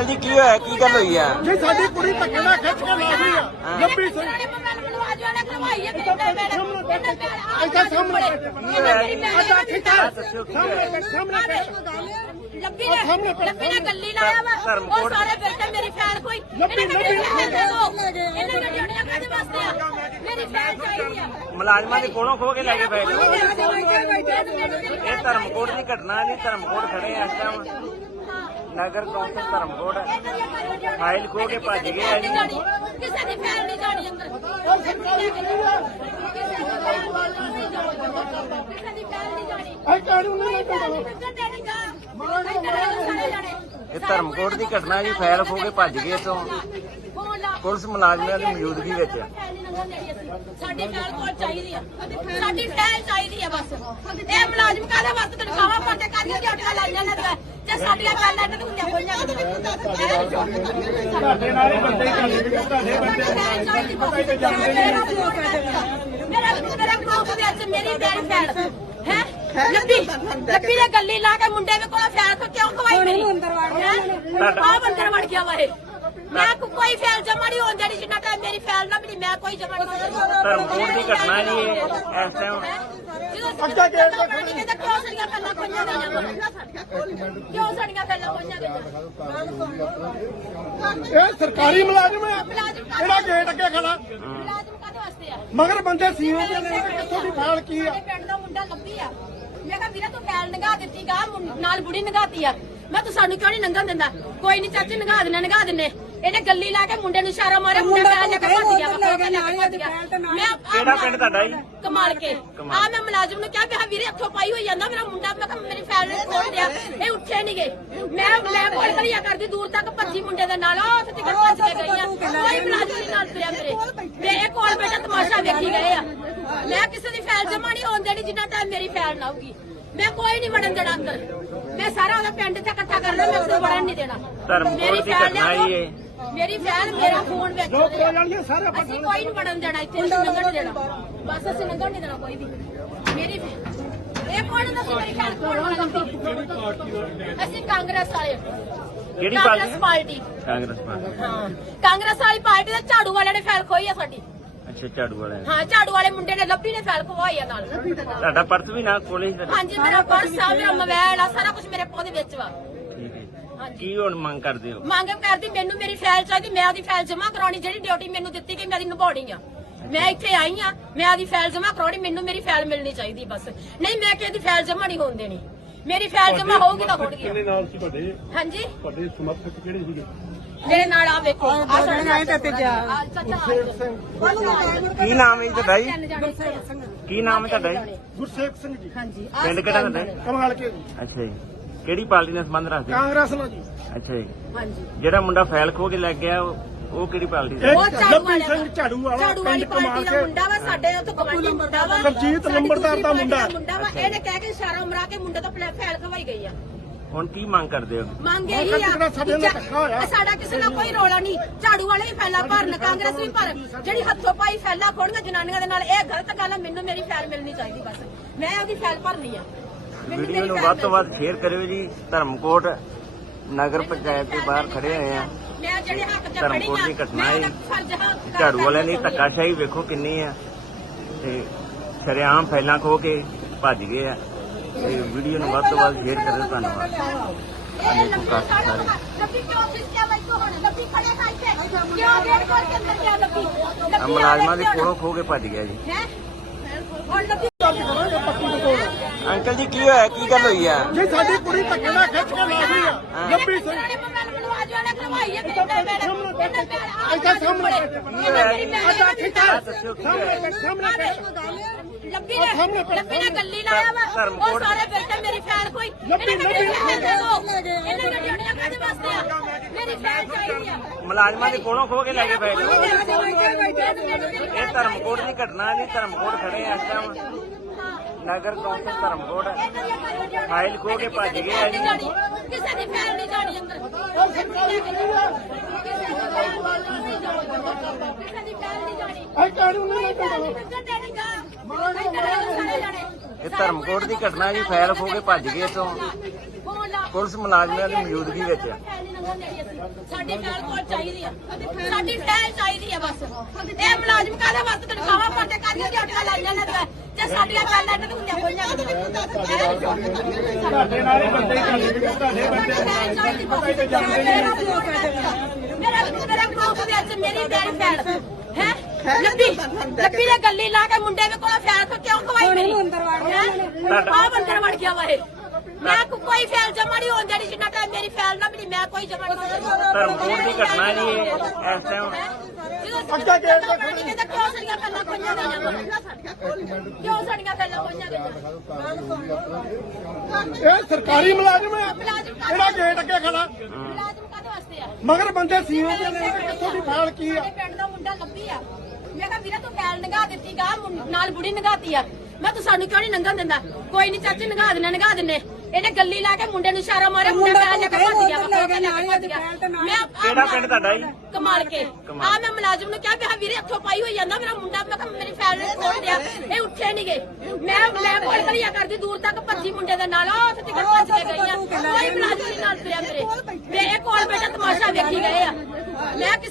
Uncle ਜੀ ਕੀ ਹੋਇਆ? ਕੀ ਗੱਲ ਹੋਈ ਆ? ਜੀ ਸਾਡੀ ਕੁੜੀ ਧੱਕੇ ਨਾਲ ਖਿੱਚ ਕੇ ਲਾ ਗਈ ਆ। ਲੱਭੀ ਸਿੰਘ ਇੱਥੇ ਸਾਹਮਣੇ ਲੱਭੀ ਨੇ ਲੱਭੀ ਨੇ ਗੱਲੀ ਲਾਇਆ ਵਾ। ਉਹ ਸਾਰੇ ਬੈਠੇ ਮੇਰੀ ਫੈਨ ਕੋਈ। ਲੱਭੀ, ਲੱਭੀ। ਇਹਨਾਂ ਨੇ ਜੁੜੀਆਂ ਕਾਹਦੇ ਵਾਸਤੇ ਆ? ਮੇਰੀ ਫੈਨ ਚਾਹੀਦੀ ਆ। ਮੁਲਾਜ਼ਮਾਂ ਦੇ ਕੋਲੋਂ ਖੋ ਕੇ ਲੈ ਕੇ ਬੈਠ। ਇਹ ਇਹ ਧਰਮਕੋਟ ਦੀ ਘਟਨਾ ਨਹੀਂ ਧਰਮਕੋਟ ਖੜੇ ਆ ਇਸ ਟਾਈਮ ਨਗਰ ਕੌਂਸਲ ਧਰਮਕੋਟ ਫਾਈਲ ਖੋ ਕੇ ਭੱਜ ਗਏ ਆ ਜੀ। ਕਿਸੇ ਦੀ ਫੈਨ ਨਹੀਂ ਜਾਣੀ ਅੰਦਰ। ਕਿਸੇ ਦੀ ਫੈਨ ਨਹੀਂ ਜਾਣੀ। ਇਹ ਕਾਨੂੰਨ ਨਹੀਂ ਇਹ ਧਰਮਕੋਟ ਦੀ ਘਟਨਾ ਜੀ ਫਾਈਲ ਖੋ ਕੇ ਭੱਜ ਗਏ ਇੱਥੋਂ। ਪੁਲਿਸ ਮੁਲਾਜ਼ਮਾਂ ਦੀ ਮੌਜੂਦਗੀ ਵਿੱਚ ਸਾਡੀ ਫੈਲ ਕੋਲ ਚਾਹੀਦੀ ਆ। ਸਾਡੀ ਫੈਲ ਚਾਹੀਦੀ ਆ ਬਸ। ਇਹ ਮੁਲਾਜ਼ਮ ਕਾਹਦੇ ਵਾਸਤੇ ਤਨਖਾਹਾਂ ਪਾਉਂਦੇ? ਕਾਹਦੀਆਂ ਡਿਊਟੀਆਂ ਲਾਈਆਂ ਨੇ ਤੇ? ਜੇ ਸਾਡੀਆਂ ਫੈਲਾਂ ਇਹਨਾਂ ਨੂੰ ਹੁੰਦੀਆਂ ਹੋਈਆਂ ਤੁਹਾਡੇ ਨਾਲ ਹੀ ਬੰਦੇ ਹੀ ਕਰਦੇ ਤੁਹਾਡੇ ਬੰਦੇ ਮੇਰਾ ਮੇਰਾ ਗਰੁੱਪ ਦੇ ਵਿੱਚ ਮੇਰੀ ਮੇਰੀ ਫੈਲ ਹੈ? ਲੱਭੀ? ਲੱਭੀ ਨੇ ਗੱਲੀ ਲਾ ਕੇ ਮੁੰਡੇ ਦੇ ਕੋਲ ਫੈਲ ਕੋ ਕਿਉਂ ਖਵਾਈ ਮੇਰੀ? ਅੰਦਰ ਵੜ ਗਿਆ ਆ ਅੰਦਰ ਵੜ ਗਿਆ ਵਾ ਇਹ। ਮੈਂ ਕੋ- ਕੋਈ ਫੈਲ ਜਮਾ ਨਹੀਂ ਹੋਣ ਦੇਣੀ ਜਿੰਨਾ ਟਾਈਮ ਮੇਰੀ ਫੈਲ ਨਾ ਮਿਲੀ ਮੈਂ ਕੋਈ ਜਮਾ ਨਹੀਂ ਹੋਣ ਦੇਣੀ। ਧਰਮਕੋਟ ਦੀ ਘਟਨਾ ਜੀ ਇਹ ਇਸ ਟਾਈਮ ਅੱਗਾ ਗੇਟ ਦਾ ਖੜੀ ਕਿਤੇ ਕਿਉਂ ਸੜੀਆਂ ਫੈਲਾਂ ਕੋਈਆਂ ਗਈਆਂ ਕਿਉਂ ਸੜੀਆਂ ਫੈਲਾਂ ਕੋਈਆਂ ਗਈਆਂ ਇਹ ਸਰਕਾਰੀ ਮੁਲਾਜ਼ਮ ਹੈ। ਇਹਦਾ ਗੇਟ ਅੱਗੇ ਖੜਾ? ਮੁਲਾਜ਼ਮ ਕਾਹਦੇ ਵਾਸਤੇ ਆ? ਮਗਰ ਬੰਦੇ ਸੀਓ ਦੇ ਨੇ ਕਿੱਥੋਂ ਦੀ ਫਾਲ ਕੀ ਆ? ਸਾਡੇ ਪਿੰਡ ਦਾ ਮੁੰਡਾ ਲੱਭੀ ਆ। ਮੈਂ ਕਿਹਾ ਵੀਰੇ ਤੂੰ ਫੈਲ ਨਗਾ ਦਿੱਤੀ ਗਾ ਮੁੰ- ਨਾਲ ਬੁੜੀ ਨਗਾਤੀ ਆ। ਮੈਂ ਤੂੰ ਸਾਨੂੰ ਕਿਉਂ ਨਹੀਂ ਨੰਗਣ ਦਿੰਦਾ? ਕੋਈ ਨਹੀਂ ਚਾਚੀ ਨਗਾ ਦੇਣਾ ਨਗਾ ਦਿੰਨੇ ਇਹਨੇ ਗੱਲੀ ਲਾ ਕੇ ਮੁੰਡੇ ਨੂੰ ਇਸ਼ਾਰਾ ਮਾਰਿਆ ਮੁੰਡਾ ਲੈ ਕੇ ਭੱਜ ਗਿਆ। ਮੈਂ ਕਿਹੜਾ ਪਿੰਡ ਤੁਹਾਡਾ ਜੀ? ਕਮਾਲ ਕੇ। ਆ ਮੈਂ ਮੁਲਾਜ਼ਮ ਨੂੰ ਕਿਹਾ ਕਿ ਹਾਂ ਵੀਰੇ ਇੱਥੋਂ ਪਾਈ ਹੋਈ ਜਾਂਦਾ ਮੇਰਾ ਮੁੰਡਾ ਮੈਂ ਕਿਹਾ ਮੇਰੀ ਫੈਲ ਨੇ ਖੋਲ ਦਿਆ ਇਹ ਉੱਠੇ ਨਹੀਂ ਗਏ ਮੈਂ ਮੈਂ ਕੋਲ ਕਰੀਆ ਕਰਦੀ ਦੂਰ ਤੱਕ ਭੱਜੀ ਮੁੰਡੇ ਦੇ ਨਾਲ। ਉਹ ਉੱਥੇ ਤੱਕ ਭੱਜ ਕੇ ਗਈਆਂ ਕੋਈ ਮੁਲਾਜ਼ਮ ਨਹੀਂ ਨਾਲ ਤੁਰਿਆ ਮੇਰੇ। ਮੇਰੇ। ਕੋਲ ਬੈਠਾ ਤਮਾਸ਼ਾ ਵੇਖੀ ਗਏ ਆ। ਮੈਂ ਕਿਸੇ ਦੀ ਫੈਲ ਜਮਾ ਨਹੀਂ ਹੋਣ ਦੇਣੀ ਜਿੰਨਾ ਟਾਈਮ ਮੇਰੀ ਫੈਲ ਨਾ ਆਊਗੀ ਮੈਂ ਕੋਈ ਨਹੀਂ ਵੜਨ ਦੇਣਾ ਅੰਦਰ। ਮੈਂ ਸਾਰਾ ਉਹਦਾ ਪਿੰਡ ਤੇ ਇਕੱਠਾ ਕਰਨਾ ਮੈਂ ਨੂੰ ਵੜਨ ਨਹੀਂ ਦੇਣਾ। ਮੇਰੀ ਫੈਲ ਇਹ। ਮੇਰੀ ਫੈਲ ਮੇਰਾ ਫੋਨ ਵਿੱਚ ਉਹਦੇ ਸਾਰੇ ਆਪਾਂ ਅਸੀਂ ਕੋਈ ਨਹੀਂ ਵੜਨ ਦੇਣਾ ਇੱਥੇ ਅਸੀਂ ਲੰਘਣ ਦੇਣਾ। ਬਸ ਅਸੀਂ ਲੰਘਣ ਨਹੀਂ ਦੇਣਾ ਕੋਈ ਵੀ। ਮੇਰੀ ਇਹ ਕੋਣ ਦੱਸੋ ਮੇਰੀ ਖੈਰ ਕੋਣ ਵਾਲਾ ਸੀ? ਅਸੀਂ ਕਾਂਗਰਸ ਵਾਲੇ। ਕਿਹੜੀ Congress party? Party. Congress party. ਹਾਂ। ਕਾਂਗਰਸ ਵਾਲੀ ਪਾਰਟੀ ਦੇ ਝਾੜੂ ਵਾਲਿਆਂ ਨੇ ਫੈਲ ਖੋਈ ਆ ਸਾਡੀ। ਅੱਛਾ ਝਾੜੂ ਵਾਲੇ ਹਾਂ ਝਾੜੂ ਵਾਲੇ ਮੁੰਡੇ ਨੇ ਲੱਭੀ ਨੇ ਫੈਲ ਖਵਾਈ ਆ ਨਾਲ। ਤੁਹਾਡਾ ਪਰਸ ਵੀ ਨਾ ਕੋਲੇ। ਹਾਂਜੀ ਮੇਰਾ ਪਰਸ ਆ ਮੇਰਾ ਮੋਬਾਈਲ ਆ ਸਾਰਾ ਕੁਝ ਮੇਰੇ ਕੋਲ ਦੇ ਵਿੱਚ ਵਾ। ਕੀ ਹੁਣ ਮੰਗ ਕਰਦੇ ਹੋ? ਮੰਗ ਕਰਦੀ ਮੈਨੂੰ ਮੇਰੀ ਫਾਈਲ ਚਾਹੀਦੀ ਮੈਂ ਉਹਦੀ ਫਾਈਲ ਜਮ੍ਹਾਂ ਕਰਾਉਣੀ ਜਿਹੜੀ ਡਿਊਟੀ ਮੈਨੂੰ ਦਿੱਤੀ ਗਈ ਮੈਂ ਉਹਦੀ ਨਿਭਾਉਣੀ ਆ। ਮੈਂ ਇੱਥੇ ਆਈ ਆ ਮੈਂ ਉਹਦੀ ਫਾਈਲ ਜਮ੍ਹਾਂ ਕਰਾਉਣੀ ਮੈਨੂੰ ਮੇਰੀ ਫਾਈਲ ਮਿਲਣੀ ਚਾਹੀਦੀ ਬਸ। ਨਹੀਂ ਮੈਂ ਕਿਸੇ ਦੀ ਫਾਈਲ ਜਮ੍ਹਾਂ ਨਹੀਂ ਹੋਣ ਦੇਣੀ। ਮੇਰੀ ਫਾਈਲ ਜਮ੍ਹਾਂ ਹੋਊਗੀ ਤਾਂ ਹੋਣਗੀ ਨਾਲ ਸੀ ਤੁਹਾਡੇ? ਹਾਂਜੀ? ਤੁਹਾਡੇ ਸਮਰਥਕ ਕਿਹੜੇ ਸੀਗੇ? ਮੇਰੇ ਨਾਲ ਆ ਵੇਖੋ। ਆ ਸਾਡੇ ਨਾਲ ਤੇ ਜਾ ਕੀ ਨਾਮ ਹੈ ਤੁਹਾਡਾ ਜੀ? ਕੀ ਨਾਮ ਹੈ ਤੁਹਾਡਾ ਜੀ? ਗੁਰਸੇਵ ਸਿੰਘ ਜੀ। ਹਾਂਜੀ। ਪਿੰਡ ਕਿਹੜਾ ਤੁਹਾਡਾ? ਕਮਾਲ ਕੇ। ਅੱਛਾ ਜੀ। ਕਿਹੜੀ ਪਾਰਟੀ ਨਾਲ ਸੰਬੰਧ ਰੱਖਦੇ? ਹੋ? ਕਾਂਗਰਸ ਨਾਲ ਜੀ। ਅੱਛਾ ਜੀ। ਹਾਂਜੀ। ਜਿਹੜਾ ਮੁੰਡਾ ਫਾਈਲ ਖੋ ਕੇ ਲੈ ਗਿਆ ਉਹ ਉਹ ਕਿਹੜੀ ਪਾਰਟੀ ਦਾ? ਉਹ ਝਾੜੂ ਲੱਭੀ ਵਾਲਾ ਸਿੰਘ ਝਾੜੂ ਵਾਲਾ ਝਾੜੂ ਵਾਲੀ ਪਿੰਡ ਕਮਾਲ ਪਾਰਟੀ ਦਾ ਕੇ। ਮੁੰਡਾ ਵਾ ਸਾਡੇ ਉੱਥੇ ਗਵਾਂਢੀ ਮੁੰਡਾ ਵਾ। ਸਰਜੀਤ ਸਾਡੀ ਲੰਬੜਦਾਰ ਦੂਸਰੀ ਦਾ ਪਾਰਟੀ ਮੁੰਡਾ। ਮੁੰਡਾ ਵਾ। ਇਹਨੇ ਕਹਿ ਕੇ ਇਸ਼ਾਰਾ ਮਰਾ ਕੇ ਮੁੰਡੇ ਤੋਂ ਫਾਈਲ ਖਵਾਈ ਗਈ ਆ। ਹੁਣ ਕੀ ਮੰਗ ਕਰਦੇ ਹੋ? ਮੰਗ ਇਹੀ ਆ ਸਾਡੇ ਨਾਲ ਧੱਕਾ ਹੋਇਆ। ਕਿ ਸਾਡਾ ਕਿਸੇ ਨਾਲ ਕੋਈ ਰੋਲਾ ਨਹੀਂ। ਝਾੜੂ ਵਾਲੇ ਵੀ ਫੈਲਾ ਭਰਨ ਕਾਂਗਰਸ ਵੀ ਭਰ ਜਿਹੜੀ ਹੱਥੋਂ ਪਾਈ ਫੈਲਾ ਖੋਣਗੇ ਜਨਾਨੀਆਂ ਦੇ ਨਾਲ। ਇਹ ਗਲਤ ਗੱਲ ਆ ਮੈਨੂੰ ਮੇਰੀ ਫੈਲ ਮਿਲਣੀ ਚਾਹੀਦੀ ਬਸ। ਮੈਂ ਉਹਦੀ ਫੈਲ ਭਰਨੀ ਆ। ਵੀਡੀਓ ਨੂੰ ਵੱਧ ਤੋਂ ਵੱਧ ਸ਼ੇਅਰ ਕਰਿਓ ਜੀ। ਧਰਮਕੋਟ ਨਗਰ ਪੰਚਾਇਤ ਦੇ ਬਾਹਰ ਖੜੇ ਹੋਏ ਆ। ਧਰਮਕੋਟ ਦੀ ਘਟਨਾ ਹੈ। ਝਾੜੂ ਵਾਲਿਆਂ ਦੀ ਧੱਕਾਸ਼ਾਹੀ ਵੇਖੋ ਕਿੰਨੀ ਆ। ਤੇ ਸ਼ਰੇਆਮ ਫੈਲਾਂ ਖੋ ਕੇ ਭੱਜ ਗਏ ਆ। ਤੇ ਵੀਡੀਓ ਨੂੰ ਵੱਧ ਤੋਂ ਵੱਧ ਸ਼ੇਅਰ ਕਰਿਓ ਧੰਨਵਾਦ। ਇਹ ਲੱਭੀ ਸਾਡਾ ਲੱਭੀ ਕਿਉਂ ਖਿੱਚਿਆ ਬਾਈ ਕੋ ਹੁਣ? ਲੱਭੀ ਖੜੇ ਖਾ ਇੱਥੇ। ਕਿਉਂ ਗੇਟ ਖੋਲ ਕੇ ਅੰਦਰ ਗਿਆ ਲੱਭੀ? ਆ ਲੱਭੀ ਮੁਲਾਜ਼ਮਾਂ ਦੇ ਕੋਲੋਂ ਖੋ ਕੇ ਭੱਜ ਗਿਆ ਜੀ। ਹੈ? ਹੁਣ ਲੱਭੀ ਅੰਕਲ ਜੀ ਕੀ ਹੋਇਆ? ਕੀ ਗੱਲ ਹੋਈ ਆ? ਜੀ ਸਾਡੀ ਕੁੜੀ ਧੱਕੇ ਨਾਲ ਖਿੱਚ ਕੇ ਲਾ ਗਈ ਆ। ਲੱਭੀ ਸਿੰਘ ਇੱਥੇ ਸਾਹਮਣੇ ਲੱਭੀ ਨੇ ਲੱਭੀ ਨੇ ਗੱਲੀ ਲਾਇਆ ਵਾ। ਉਹ। ਸਾਰੇ ਬੈਠੇ ਮੇਰੀ ਫੈਨ ਕੋਈ। ਲੱਭੀ, ਲੱਭੀ। ਇਹਨਾਂ ਨੇ ਜੁੜੀਆਂ ਕਾਹਦੇ ਵਾਸਤੇ ਆ। ਮੇਰੀ ਫੈਨ ਚਾਹੀਦੀ ਆ। ਮੁਲਾਜ਼ਮਾਂ ਦੇ ਕੋਲੋਂ ਖੋ ਕੇ ਲੈ ਕੇ ਬੈਠ ਇਹ ਇਹ ਧਰਮਕੋਟ ਦੀ ਘਟਨਾ ਨਹੀਂ ਧਰਮਕੋਟ ਖੜੇ ਆ ਇਸ ਟਾਈਮ ਨਗਰ ਕੌਂਸਲ ਧਰਮਕੋਟ ਫਾਈਲ ਖੋ ਕੇ ਭੱਜ ਗਏ ਆ ਜੀ। ਕਿਸੇ ਦੀ ਫੈਨ ਨਹੀਂ ਜਾਣੀ ਅੰਦਰ। ਕਿਸੇ ਦੀ ਫੈਨ ਨਹੀਂ ਜਾਣੀ। ਇਹ ਕਾਨੂੰਨ ਨਹੀਂ ਕਰਦਾ ਇਹ ਧਰਮਕੋਟ ਦੀ ਘਟਨਾ ਜੀ ਫਾਈਲ ਖੋ ਕੇ ਭੱਜ ਗਏ ਇੱਥੋਂ। ਪੁਲਿਸ ਮੁਲਾਜ਼ਮਾਂ ਦੀ ਮੌਜੂਦਗੀ ਵਿੱਚ। ਸਾਡੀ ਫੈਲ ਕੋਲ ਚਾਹੀਦੀ ਆ। ਸਾਡੀ ਫੈਲ ਚਾਹੀਦੀ ਆ ਬਸ। ਇਹ ਮੁਲਾਜ਼ਮ ਕਾਹਦੇ ਵਾਸਤੇ ਤਨਖਾਹਾਂ ਪਾਉਂਦੇ ਕਾਹਦੀਆਂ ਡਿਊਟੀਆਂ ਲਾਈਆਂ ਨੇ ਜੇ ਸਾਡੀਆਂ ਫੈਲਾਂ ਇਹਨਾਂ ਨੂੰ ਹੁੰਦੀਆਂ ਹੋਈਆਂ ਤੁਹਾਡੇ ਨਾਲ ਹੀ ਬੰਦੇ ਹੀ ਕਰਦੇ ਨੇ। ਤੁਹਾਡੇ ਬੰਦੇ ਪਤਾ ਹੀ ਜਾਂਦੇ ਨਹੀਂ ਮੇਰਾ ਮੇਰਾ ਗਰੁੱਪ ਦੇ ਵਿੱਚ ਮੇਰੀ ਮੇਰੀ ਫੈਲ ਹੈ? ਲੱਭੀ? ਲੱਭੀ ਨੇ ਗੱਲੀ ਲਾ ਕੇ ਮੁੰਡੇ ਦੇ ਕੋਲ ਫੈਲ ਕੋ ਕਿਉਂ ਖਵਾਈ ਮੇਰੀ? ਅੰਦਰ ਵੜ ਗਿਆ। ਆ ਅੰਦਰ ਵੜ ਗਿਆ ਵਾ ਇਹ। ਮੈਂ ਕੋਈ ਫੈਲ ਜਮਾ ਨਹੀਂ ਹੋਣ ਦੇਣੀ ਜਿੰਨਾ ਟਾਈਮ ਮੇਰੀ ਫੈਲ ਨਾ ਮਿਲੀ ਮੈਂ ਕੋਈ ਜਮਾ ਨਹੀਂ ਹੋਣ ਦੀ ਘਟਨਾ ਜੀ ਇਹ, ਇਸ ਟਾਈਮ ਅੱਗਾ ਗੇਟ ਤੇ ਖੜੀ ਕਹਿੰਦਾ ਕਿਉਂ ਸਾਡੀਆਂ ਗੱਲਾਂ ਕੋਈਆਂ ਗਈਆਂ ਵਾ? ਕਿਉਂ ਸਾਡੀਆਂ ਗੱਲਾਂ ਕੋਈਆਂ ਗਈਆਂ ਇਹ ਸਰਕਾਰੀ ਮੁਲਾਜ਼ਮ ਹੈ। ਇਹਦਾ ਗੇਟ ਅੱਗੇ ਖੜਾ। ਮੁਲਾਜ਼ਮ ਕਾਹਦੇ ਵਾਸਤੇ ਆ? ਮਗਰ ਬੰਦੇ ਸੀਓ ਦੇ ਨੇ ਕਿੱਥੋਂ ਦੀ ਫਾਲ ਕੀ ਆ? ਪਿੰਡ ਦਾ ਮੁੰਡਾ ਲੱਭੀ ਆ। ਮੈਂ ਕਿਹਾ ਵੀਰੇ ਤੂੰ ਫੈਲ ਨਗਾ ਦਿੱਤੀ ਗਾ ਨਾਲ ਬੁੜੀ ਨਗਾਤੀ ਆ। ਮੈਂ ਤੂੰ ਸਾਨੂੰ ਕਿਉਂ ਨਹੀਂ ਨੰਗਣ ਦਿੰਦਾ? ਕੋਈ ਨਹੀਂ ਚਾਚੀ ਨਗਾ ਦੇਣਾ ਨਗਾ ਦਿੰਨੇ ਇਹਨੇ ਗੱਲੀ ਲਾ ਕੇ ਮੁੰਡੇ ਨੂੰ ਇਸ਼ਾਰਾ ਮਾਰਿਆ ਮੁੰਡਾ ਫੈਲ ਲੈ ਕੇ ਭੱਜ ਗਿਆ। ਵਾ, ਭੱਜ ਗਿਆ ਮੈਂ ਕਿਹੜਾ ਪਿੰਡ ਤੁਹਾਡਾ ਜੀ? ਕਮਾਲ ਕੇ। ਆ ਮੈਂ ਮੁਲਾਜ਼ਮ ਨੂੰ ਕਿਹਾ ਕਿ ਵੀਰੇ ਇੱਥੋਂ ਪਾਈ ਹੋਈ ਜਾਂਦਾ ਮੇਰਾ ਮੁੰਡਾ ਮੈਂ ਕਿਹਾ ਮੇਰੀ ਫੈਲ ਨੇ ਖੋਲ ਦਿਆ। ਇਹ ਉੱਠੇ ਨਹੀਂ ਗਏ ਮੈਂ ਮੈਂ ਕੋਲ ਕਲੀਆ ਕਰਦੀ ਦੂਰ ਤੱਕ ਭੱਜੀ ਮੁੰਡੇ ਦੇ ਨਾਲ। ਉਹ ਉੱਥੇ ਤੱਕ ਭੱਜ ਕੇ ਗਈਆਂ ਕੋਈ ਮੁਲਾਜ਼ਮ ਨਹੀਂ ਨਾਲ ਤੁਰਿਆ ਮੇਰੇ ਮੇਰੇ ਕੋਲ ਬੈਠਾ ਤਮਾਸ਼ਾ ਵੇਖੀ ਗਏ ਆ। ਮੈਂ ਕਿਸੇ